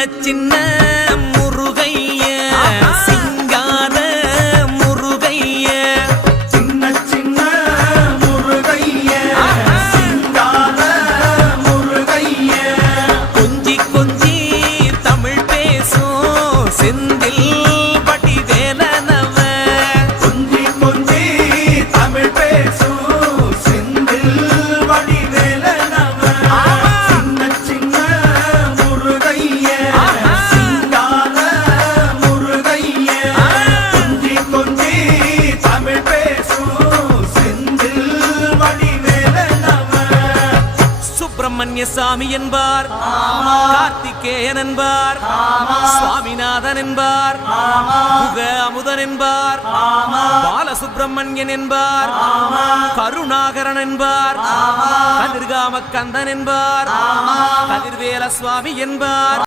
சின்ன முருகைய சிங்கார முருகைய சின்ன சின்ன முருகைய சிங்கார முருகைய கொஞ்சி கொஞ்சி தமிழ் பேசும் செந்தில் பட்டி வேலனவ கொஞ்சி கொஞ்சி தமிழ் பேசும் செந்தில் படி வேலனவ சின்ன சின்ன முருகைய சிங்கார முருகைய கொஞ்சி கொஞ்சி தமிழ் பேசும் செந்தில் படி வேலனவ சுப்பிரமணிய சாமி என்பார், கார்த்திகேயன் என்பார், சுவாமிநாதன் என்பார், முக அமுதன் என்பார், பாலசுப்பிரமணியன் என்பார், கருணாகரன் என்பார், கதிர்காம கந்தன் என்பார், கதிர்வேல சுவாமி என்பார்.